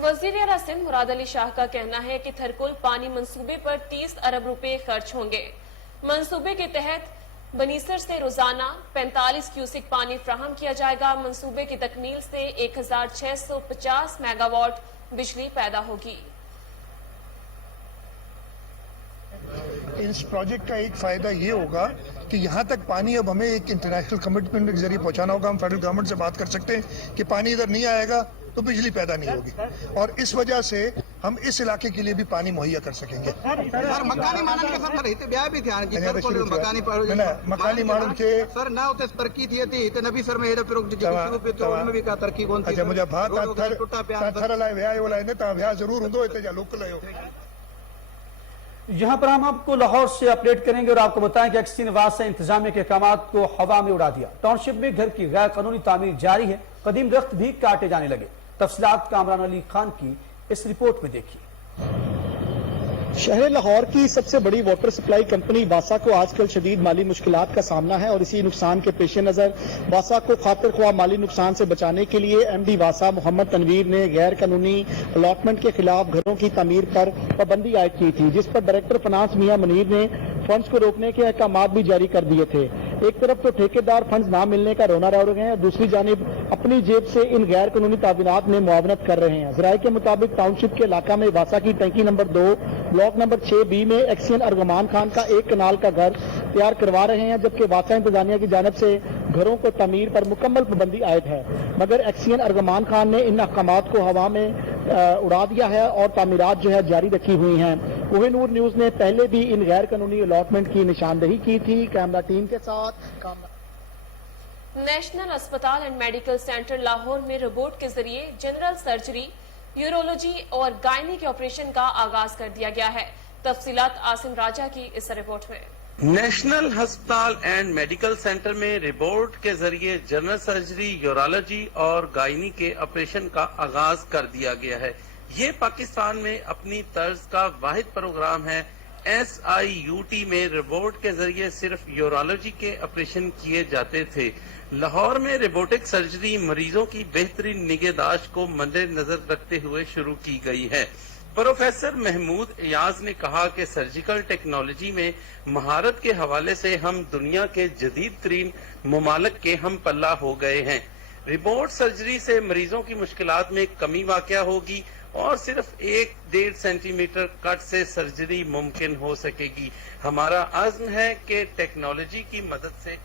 वजीर आला सिंध मुराद अली शाह का कहना है कि थरकुल पानी मंसूबे पर 30 अरब रुपए खर्च होंगे। मंसूबे के तहत बनीसर से रोजाना 45 क्यूसिक पानी फ्राहम किया जाएगा। मंसूबे की तकमील से 1,650 मेगावाट बिजली पैदा होगी। इस प्रोजेक्ट का एक फायदा ये होगा कि यहाँ तक पानी अब हमें एक इंटरनेशनल कमिटमेंट के जरिए पहुँचाना होगा। हम फेडरल गवर्नमेंट से बात कर सकते हैं कि पानी इधर नहीं आएगा तो बिजली पैदा नहीं होगी, और इस वजह से हम इस इलाके के लिए भी पानी मुहैया कर सकेंगे। सर मकानी मानन के सर हिते ब्याह भी थे कि सर को मकानी मकानी मानन के सर ना होते तरक्की थी ते नबी सर में हेड पे पे तो उनमें भी का तरक्की कोन थी। अच्छा मुझे बात थर लाए व्याह वाला ने ता व्याह जरूर हुंदो इते जा लोकल है। यहां पर हम आपको लाहौर से अपडेट करेंगे और आपको बताएं कि एक्सी ने वासा इंतजामिया के अहकामात को हवा में उड़ा दिया। टाउनशिप में घर की गैर कानूनी तामीर जारी है। कदीम दरख्त भी काटे जाने लगे। तफसीलात कामरान अली खान की इस रिपोर्ट में देखिए। शहर लाहौर की सबसे बड़ी वाटर सप्लाई कंपनी वासा को आजकल शदीद माली मुश्किलात का सामना है, और इसी नुकसान के पेश नजर वासा को खातिर ख्वाह माली नुकसान से बचाने के लिए एमडी वासा मोहम्मद तनवीर ने गैर कानूनी अलॉटमेंट के खिलाफ घरों की तमीर पर पाबंदी आयद की थी, जिस पर डायरेक्टर फाइनेंस मियां मुनीर ने फंड्स को रोकने के अहकाम भी जारी कर दिए थे। एक तरफ तो ठेकेदार फंड्स ना मिलने का रोना रह गए हैं, दूसरी जानिब अपनी जेब से इन गैर कानूनी ताबीनात में मुआवनत कर रहे हैं। जराये के मुताबिक टाउनशिप के इलाका में वासा की टंकी नंबर 2 ब्लॉक नंबर 6B में एक्सियन अर्गमान खान का एक कनाल का घर तैयार करवा रहे हैं, जबकि वासा इंतजामिया की जानिब से घरों को तमीर पर मुकम्मल पाबंदी आयद है, मगर एक्सियन अर्गमान खान ने इन अहकामात को हवा में उड़ा दिया है और तामीरात जो है जारी रखी हुई हैं। कोहिनूर न्यूज ने पहले भी इन गैर कानूनी अलॉटमेंट की निशानदेही की थी। कैमरा टीम के साथ नेशनल अस्पताल एंड मेडिकल सेंटर लाहौर में रोबोट के जरिए जनरल सर्जरी, यूरोलॉजी और गायनी के ऑपरेशन का आगाज कर दिया गया है। तफसीलात आसिम राजा की इस रिपोर्ट में। नेशनल अस्पताल एंड मेडिकल सेंटर में रिपोर्ट के जरिए जनरल सर्जरी, यूरोलॉजी और गायनी के ऑपरेशन का आगाज कर दिया गया है। ये पाकिस्तान में अपनी तर्ज का वाहिद प्रोग्राम है। SIUT में रिपोर्ट के जरिए सिर्फ यूरोलॉजी के ऑपरेशन किए जाते थे। लाहौर में रोबोटिक सर्जरी मरीजों की बेहतरीन निगहदाश्त को मद्देनजर रखते हुए शुरू की गई है। प्रोफेसर महमूद इयाज ने कहा कि सर्जिकल टेक्नोलॉजी में महारत के हवाले से हम दुनिया के जदीद तरीन ममालिक के हम पल्ला हो गए हैं। रिपोर्ट सर्जरी से मरीजों की मुश्किलात में कमी वाक़या होगी और सिर्फ 1-1.5 सेंटीमीटर कट से सर्जरी मुमकिन हो सकेगी। हमारा अज़्म है कि टेक्नोलॉजी की मदद से।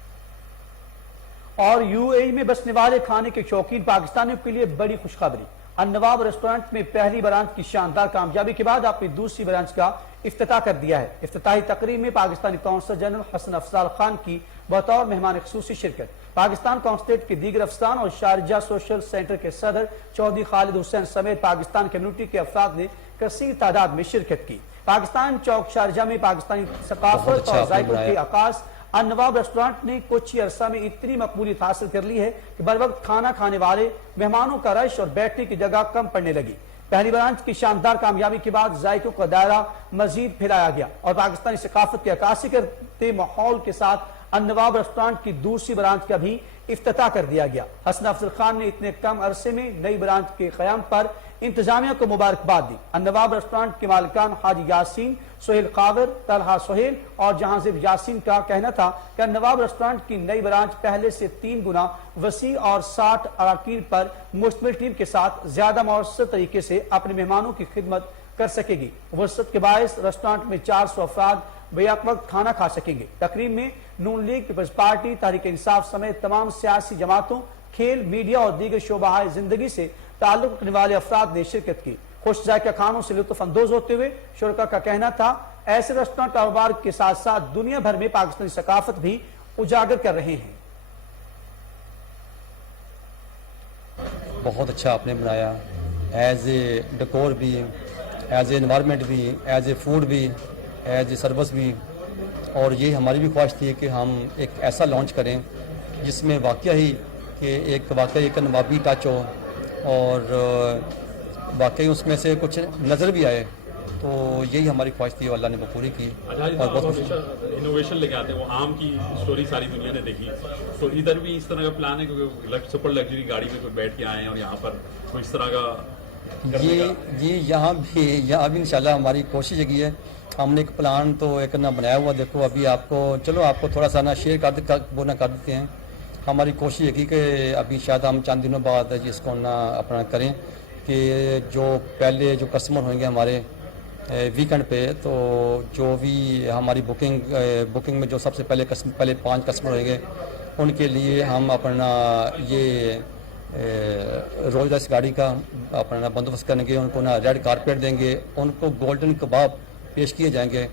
और UAE में बसने वाले खाने के शौकीन पाकिस्तानियों के लिए बड़ी खुशखबरी। अन्नवाब रेस्टोरेंट में पहली ब्रांच की शानदार कामयाबी के बाद अपनी दूसरी ब्रांच का इफ्तिताह कर दिया है। इफ्तिताही तकरीब में पाकिस्तानी कौंसल जनरल हसन अफजाल खान की बतौर मेहमान खुसूसी शिरकत। पाकिस्तान कौंसलेट के दीगर अफसरान और शारजा सोशल सेंटर के सदर चौधरी खालिद हुसैन समेत पाकिस्तान कम्युनिटी के अफराद ने कसीर तादाद में शिरकत की। पाकिस्तान चौक शारजा में पाकिस्तानी सकाफत और जायकों के आकाश अन्नवाब रेस्टोरेंट ने कुछ ही अरसा में इतनी मकबूलियत हासिल कर ली है कि बर वक्त खाना खाने वाले मेहमानों का रश और बैठने की जगह कम पड़ने लगी। पहली ब्रांच की शानदार कामयाबी के बाद जायकों का दायरा मजीद फैलाया गया और पाकिस्तानी सकाफत की अक्कासी करते माहौल के साथ अन्नवाब रेस्टोरेंट की दूसरी ब्रांच का भी इफ्तिताह कर दिया गया। हसन अफजल खान ने इतने कम अरसे में नई ब्रांच के क़याम पर इंतजामिया को मुबारकबाद दी। अन्नवाब रेस्टोरेंट के मालिकान हाजी यासीन, सोहेल कावर, तलहा सोहेल और जहांजिब यासीन का कहना था कि अन्नवाब रेस्टोरेंट की नई ब्रांच पहले से 3 गुना वसी और 60 अराकीन पर मुश्तमिल टीम के साथ ज्यादा मौसर तरीके से अपने मेहमानों की खिदमत कर सकेगी। वसत के बायस रेस्टोरेंट में 400 अफराद बेक वक्त खाना खा सकेंगे। तकरीब में नून league, peoples party, Tehreek Insaf समेत तमाम सियासी जमातों, खेल, मीडिया और दीगर शोबाहाए जिंदगी से ताल्लुक रखने वाले अफराद ने शिरकत की। खुश जायका खानों से लुत्फ अंदोज होते हुए शुरका का कहना था ऐसे रेस्टोरेंट कारोबार के साथ साथ दुनिया भर में पाकिस्तानी सकाफत भी उजागर कर रहे हैं। बहुत अच्छा आपने बनाया, एज ए डेकोर भी, एज ए एनवायरनमेंट भी, एज ए फूड भी, एज ए सर्विस भी। और ये हमारी भी ख्वाहिश थी कि हम एक ऐसा लॉन्च करें जिसमें वाकई ही कि एक नवाबी टच हो और वाकई उसमें से कुछ नज़र भी आए। तो यही हमारी ख्वाहिश थी, अल्लाह ने वो पूरी की। और बहुत इनोवेशन लेके आते हैं, वो आम की स्टोरी सारी दुनिया ने देखी, तो इधर भी इस तरह का प्लान है क्योंकि सुपर लग्जरी गाड़ी में कोई बैठ के आए हैं और यहाँ पर कोई इस तरह का ये यहाँ भी इंशाल्लाह हमारी कोशिश यही है। हमने एक प्लान तो एक ना बनाया हुआ, देखो अभी आपको थोड़ा सा ना शेयर कर देते हैं। हमारी कोशिश यही कि अभी शायद हम चंद दिनों बाद जिसको ना अपना करें कि जो पहले जो कस्टमर होंगे हमारे वीकेंड पे, तो जो भी हमारी बुकिंग में जो सबसे पहले 5 कस्टमर होंगे उनके लिए हम अपना ये रोज राइस गाड़ी का अपना बंदोबस्त करेंगे। उनको ना रेड कारपेट देंगे, उनको गोल्डन कबाब पेश किए जाएंगे,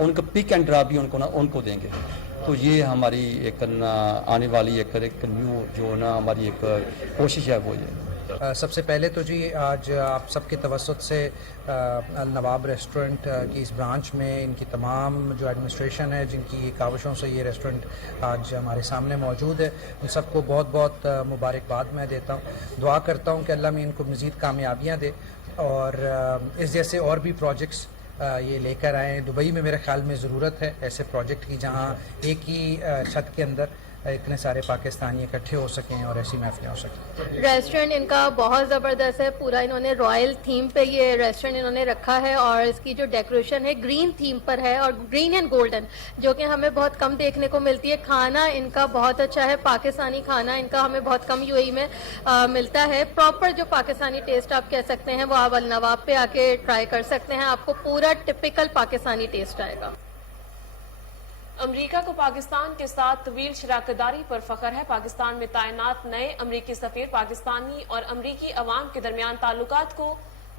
उनको पिक एंड ड्रॉप भी उनको देंगे। तो ये हमारी एक ना आने वाली एक न्यू जो ना हमारी एक कोशिश है वो ये। सबसे पहले तो जी आज आप सबके तवस्सुत से नवाब रेस्टोरेंट की इस ब्रांच में इनकी तमाम जो एडमिनिस्ट्रेशन है, जिनकी काविशों से ये रेस्टोरेंट आज हमारे सामने मौजूद है, उन सबको बहुत बहुत मुबारकबाद मैं देता हूँ। दुआ करता हूँ कि अल्लाह में इनको मज़ीद कामयाबियाँ दे और इस जैसे और भी प्रोजेक्ट्स ये लेकर आए। दुबई में मेरे ख्याल में ज़रूरत है ऐसे प्रोजेक्ट की जहाँ एक ही छत के अंदर इतने सारे पाकिस्तानी इकट्ठे हो सकें और ऐसी महफिलें हो सकें। रेस्टोरेंट इनका बहुत ज़बरदस्त है, पूरा इन्होंने रॉयल थीम पे ये रेस्टोरेंट इन्होंने रखा है और इसकी जो डेकोरेशन है ग्रीन थीम पर है और ग्रीन एंड गोल्डन, जो कि हमें बहुत कम देखने को मिलती है। खाना इनका बहुत अच्छा है, पाकिस्तानी खाना इनका हमें बहुत कम यूएई में मिलता है। प्रॉपर जो पाकिस्तानी टेस्ट आप कह सकते हैं वो आप अल नवाब पे आके ट्राई कर सकते हैं, आपको पूरा टिपिकल पाकिस्तानी टेस्ट आएगा। अमेरिका को पाकिस्तान के साथ तवील शराकतदारी पर फख्र है। पाकिस्तान में तैनात नए अमेरिकी सफीर पाकिस्तानी और अमेरिकी अवाम के दरमियान ताल्लुकात को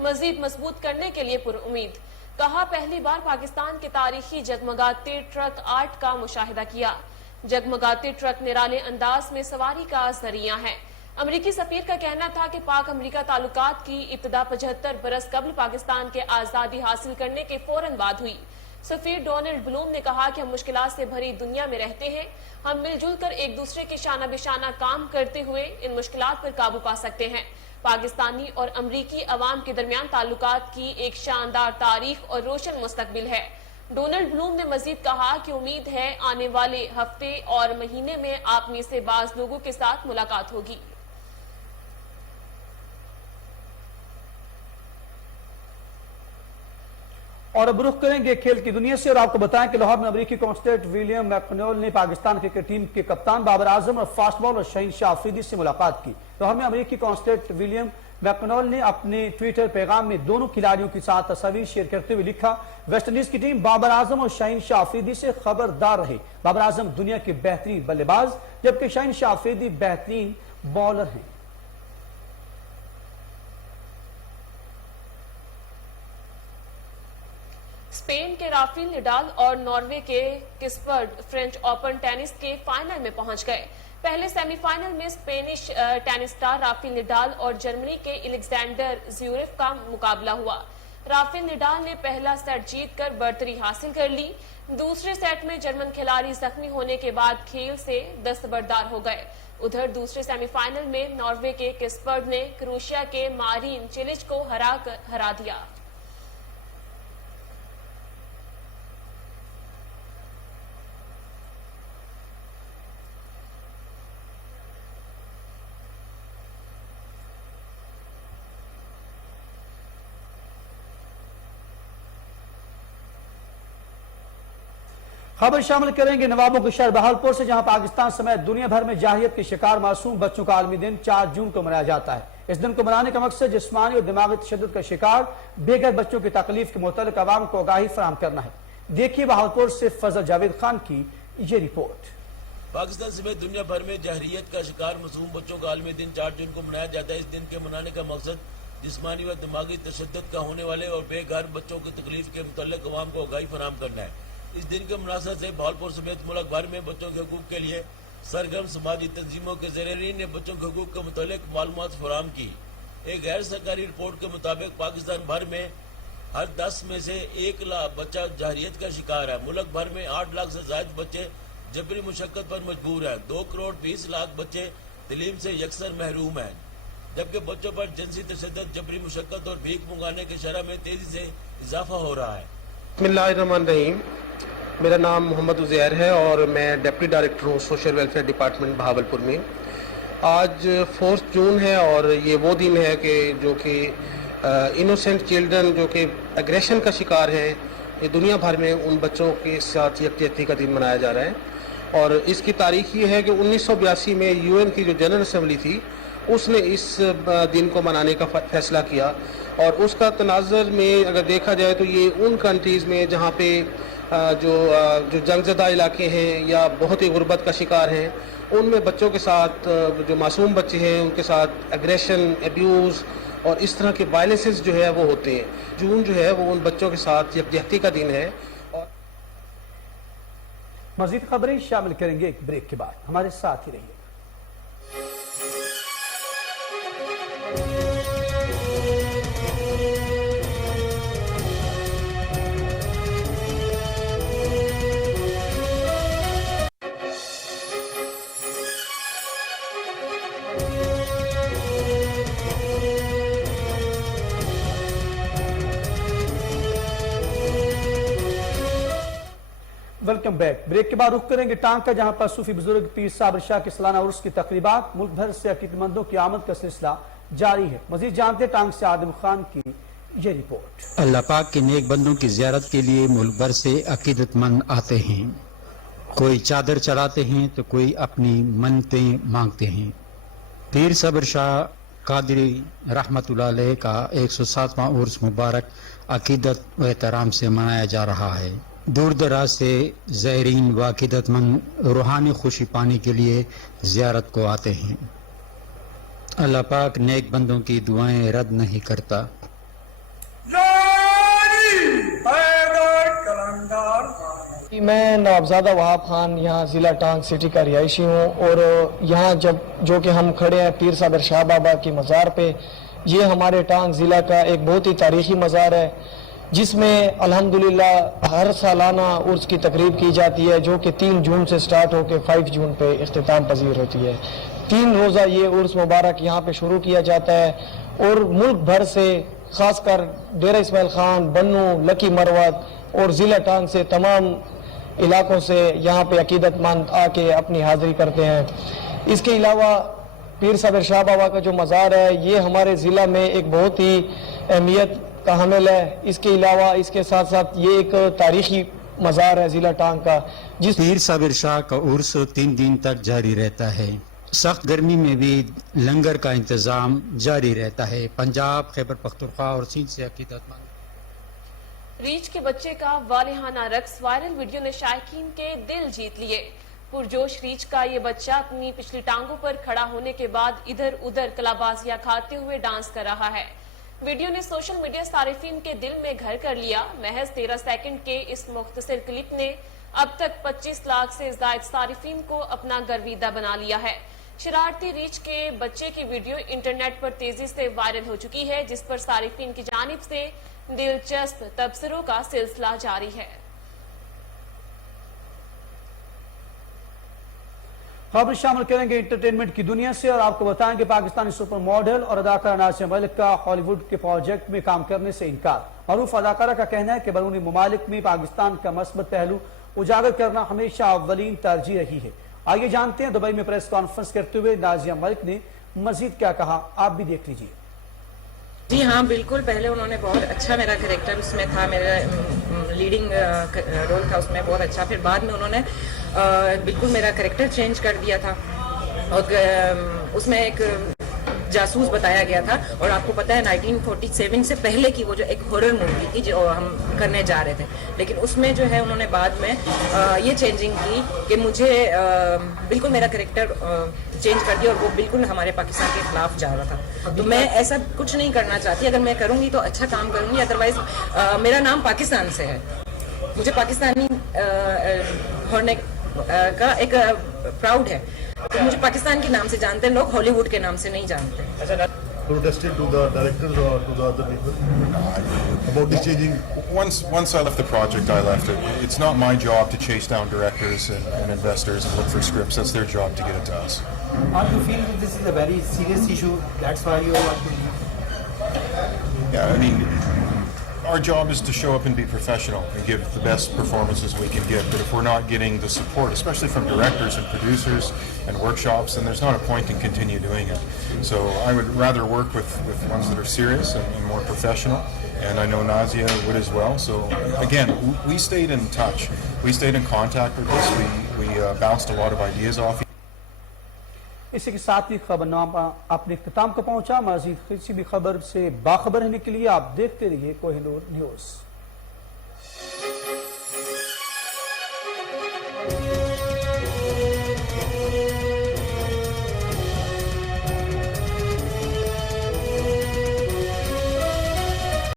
मजीद मजबूत करने के लिए पुरुम्मीद। कहा पहली बार पाकिस्तान के तारीखी जगमगाते ट्रक आर्ट का मुशाहिदा किया। जगमगाते ट्रक निराले अंदाज में सवारी का जरिया है। अमरीकी सफीर का कहना था कि पाक अमरीका ताल्लुकात की इब्तिदा 75 बरस कबल पाकिस्तान के आज़ादी हासिल करने के फौरन बाद हुई। सफीर डोनाल्ड ब्लूम ने कहा कि हम मुश्किलात से भरी दुनिया में रहते हैं, हम मिलजुल कर एक दूसरे के शाना बिशाना काम करते हुए इन मुश्किलात पर काबू पा सकते हैं। पाकिस्तानी और अमरीकी अवाम के दरमियान ताल्लुकात की एक शानदार तारीख और रोशन मुस्तकबिल है। डोनाल्ड ब्लूम ने मजीद कहा कि उम्मीद है आने वाले हफ्ते और महीने में आप में से बाज लोगों के साथ मुलाकात होगी। और अब रुख करेंगे खेल की दुनिया से और आपको बताएं कि लाहौर में अमरीकी कांस्टेंट विलियम मैकनोल ने पाकिस्तान क्रिकेट टीम के कप्तान बाबर आजम और फास्ट बॉलर शाहीन शाह अफरीदी से मुलाकात की। लाहौर में अमरीकी कांस्टेंट विलियम मैकनोल ने अपने ट्विटर पैगाम में दोनों खिलाड़ियों के साथ तस्वीर शेयर करते हुए लिखा, वेस्टइंडीज की टीम बाबर आजम और शाहीन शाह अफरीदी से खबरदार रहे। बाबर आजम दुनिया के बेहतरीन बल्लेबाज जबकि शाहीन शाह अफरीदी बेहतरीन बॉलर हैं। स्पेन के राफेल नडाल और नॉर्वे के किस्पर्ड फ्रेंच ओपन टेनिस के फाइनल में पहुंच गए। पहले सेमीफाइनल में Spanish tennis star Rafael Nadal और जर्मनी के अलेक्जेंडर ज्यूरेव का मुकाबला हुआ। राफेल नडाल ने पहला सेट जीतकर बर्तरी हासिल कर ली। दूसरे सेट में जर्मन खिलाड़ी जख्मी होने के बाद खेल से दस्तबरदार हो गए। उधर दूसरे सेमीफाइनल में नॉर्वे के किस्पर्ड ने क्रोएशिया के मारिन चिलिच को हरा दिया। खबर शामिल करेंगे नवाबों के शहर बहावलपुर से, जहां पाकिस्तान समेत दुनिया भर में जाहिलियत के शिकार मासूम बच्चों का आलमी दिन 4 जून को मनाया जाता है। इस दिन को मनाने का मकसद जिस्मानी और दिमागी तशद्दुद का शिकार बेघर बच्चों की तकलीफ के मुतल्लिक अवाम को आगाही फराहम करना है। देखिए बहावलपुर से फजल जावेद खान की ये रिपोर्ट। पाकिस्तान समेत दुनिया भर में जाहिलियत का शिकार मासूम बच्चों का आलमी दिन 4 जून को मनाया जाता है। इस दिन के मनाने का मकसद जिस्मानी व दिमागी तशद्दुद का होने वाले और बेघर बच्चों की तकलीफ के मुतल्लिक अवाम को आगाही फराहम करना है। इस दिन के मुनासबत से बहावलपुर समेत मुल्क भर में बच्चों के हकूक के लिए सरगर्म समाजी तंजीमों के ज़रिए ने बच्चों के हकूक के मुतालिक मालूमात फराहम की। एक गैर सरकारी रिपोर्ट के मुताबिक पाकिस्तान भर में हर 10 में से 1 लाख बच्चा जाहिलियत का शिकार है। मुल्क भर में 8 लाख से ज्यादा बच्चे जबरी मुशक्कत पर मजबूर हैं। 2 करोड़ 20 लाख बच्चे तलीम से यकसर महरूम हैं, जबकि बच्चों पर जिनसी तशद्दुद, जबरी मुशक्कत और भीख मंगाने की शरह में तेजी से इजाफा हो रहा है। बिस्मिल्लाहिर्रहमानिर्रहीम। मेरा नाम मोहम्मद उज़ैर है और मैं डिप्टी डायरेक्टर हूँ सोशल वेलफेयर डिपार्टमेंट बहावलपुर में। आज 4 जून है और ये वो दिन है कि जो कि इनोसेंट चिल्ड्रन जो कि एग्रेशन का शिकार हैं, ये दुनिया भर में उन बच्चों के साथ यकजहती का दिन मनाया जा रहा है। और इसकी तारीख ये है कि 1982 में यूएन की जो जनरल असम्बली थी उसने इस दिन को मनाने का फैसला किया। और उसका तनाज़ुर में अगर देखा जाए तो ये उन कंट्रीज़ में जहाँ पे जो जंगज़दा इलाके हैं या बहुत ही गुर्बत का शिकार हैं, उनमें बच्चों के साथ जो मासूम बच्चे हैं उनके साथ एग्रेशन, एब्यूज़ और इस तरह के वायलेंसेस जो है वो होते हैं। जून जो है वो उन बच्चों के साथ यकजहती का दिन है। और मज़ीद खबरें शामिल करेंगे एक ब्रेक के बाद, हमारे साथ ही रहिए। Welcome back. ब्रेक के बाद रुख करेंगे टांग का, जहां पर सूफी बुजुर्ग पीर साबिर शाह के सालाना उर्स की तकरीबात, मुल्क भर से अकीदतमंदों की आमद का सिलसिला जारी है। मजीद जानते टांग से आदिम खान की ये रिपोर्ट। अल्लाह पाक के नेक बंदों की ज़ियारत के लिए मुल्क भर से अकीदतमंद आते हैं। कोई चादर चढ़ाते हैं तो कोई अपनी मन्नतें मांगते हैं। पीर साबिर शाह कादरी रहमतुल्लाह अलैह का 107वां उर्स मुबारक अकीदत व एहतराम से मनाया जा रहा है। दूर दराज से ज़ायरीन व अकीदतमंद रूहानी खुशी पाने के लिए ज़ियारत को आते हैं। अल्लाह पाक नेक बंदों की दुआएं रद्द नहीं करता। میں نوابزادہ وہاب خان یہاں ضلع ٹانگ سٹی کا رہائشی ہوں، اور یہاں جو کہ ہم کھڑے ہیں پیر صابر شاہ بابا کی مزار پہ، یہ ہمارے ٹانگ ضلع کا ایک بہت ہی تاریخی مزار ہے، جس میں الحمدللہ ہر سالانہ عرس کی تقریب کی جاتی ہے، جو کہ 3 جون سے سٹارٹ ہو کے 5 جون پہ اختتام پذیر ہوتی ہے۔ 3 روزہ یہ عرس مبارک یہاں پہ شروع کیا جاتا ہے، اور ملک بھر سے، خاص کر ڈیرہ اسماعیل خان، بنو، لکی مروت اور ضلع ٹانگ سے تمام علاقوں سے یہاں پہ عقیدت مند آ کے اپنی حاضری کرتے ہیں۔ اس کے علاوہ پیر صابر شاہ بابا کا جو مزار ہے، یہ ہمارے ضلع میں ایک بہت ہی اہمیت کا حامل ہے۔ اس کے علاوہ اس کے ساتھ ساتھ یہ ایک تاریخی مزار ہے ضلع ٹانگ کا، جس پیر صابر شاہ کا عرس 3 دن تک جاری رہتا ہے۔ سخت گرمی میں بھی لنگر کا انتظام جاری رہتا ہے۔ پنجاب، خیبر پختونخوا اور سندھ سے عقیدت مند ریچھ کے بچے کا والہانہ رقص وائرل ویڈیو نے شائقین کے دل جیت لیے۔ پرجوش ریچھ کا یہ بچہ اپنی پچھلی ٹانگوں پر کھڑا ہونے کے بعد ادھر ادھر کلابازیاں کھاتے ہوئے ڈانس کر رہا ہے۔ ویڈیو نے سوشل میڈیا صارفین کے دل میں گھر کر لیا۔ محض 13 سیکنڈ کے اس مختصر کلپ نے اب تک 25 لاکھ سے زائد صارفین کو اپنا گرویدہ بنا لیا ہے۔ شرارتی ریچھ کے بچے کی ویڈیو انٹرنیٹ پر تیزی سے وائرل ہو چکی ہے، جس پر صارفین کی جانب سے دلچسپ تبصروں کا سلسلہ جاری ہے۔ خبر شامل کریں گے انٹرٹینمنٹ کی دنیا سے، اور آپ کو بتائیں کہ پاکستانی سپر ماڈل اور اداکارہ نازیہ ملک کا ہالی ووڈ کے پروجیکٹ میں کام کرنے سے انکار۔ معروف اداکارہ کا کہنا ہے کہ بیرونی ممالک میں پاکستان کا مثبت پہلو اجاگر کرنا ہمیشہ اولین ترجیح رہی ہے۔ آئیے جانتے ہیں دبئی میں پریس کانفرنس کرتے ہوئے نازیہ ملک نے مزید کیا کہا، آپ بھی دیکھ لیجیے۔ جی ہاں بالکل، پہلے انہوں نے بہت اچھا میرا کریکٹر اس میں تھا، میرا لیڈنگ رول تھا اس میں بہت اچھا، پھر بعد میں انہوں نے بالکل میرا کریکٹر چینج کر دیا تھا، اور اس میں ایک جاسوس بتایا گیا تھا، اور آپ کو پتہ ہے 1947 سے پہلے کی وہ جو ایک ہارر مووی تھی جو ہم کرنے جا رہے تھے، لیکن اس میں جو ہے انہوں نے بعد میں یہ چینجنگ کی کہ مجھے بالکل میرا کریکٹر چینج کر دیا، اور وہ بالکل ہمارے پاکستان کے خلاف جا رہا تھا۔ تو میں ایسا کچھ نہیں کرنا چاہتی، اگر میں کروں گی تو اچھا کام کروں گی، ادروائز میرا نام پاکستان سے ہے، مجھے پاکستانی ہونے کا ایک پراؤڈ ہے، تو مجھے پاکستان کے نام سے جانتے ہیں لوگ، ہالی ووڈ کے نام سے نہیں جانتے۔ Protested to the directors or to the other people about this changing? Once I left the project, I left it. It's not my job to chase down directors and investors and look for scripts. That's their job to get it to us. Do you feel that this is a very serious issue? That's why you want to leave? Yeah, I mean, our job is to show up and be professional and give the best performances we can give. But if we're not getting the support, especially from directors and producers and workshops, then there's not a point in continue doing it. So I would rather work with ones that are serious and more professional. And I know Nazia would as well. So again, we stayed in touch. We stayed in contact with this. We bounced a lot of ideas off. اسی کے ساتھ ہی خبرنامہ اپنے اختتام کو پہنچا۔ مزید کسی بھی خبر سے باخبر رہنے کے لیے آپ دیکھتے رہیے کوہ نور نیوز۔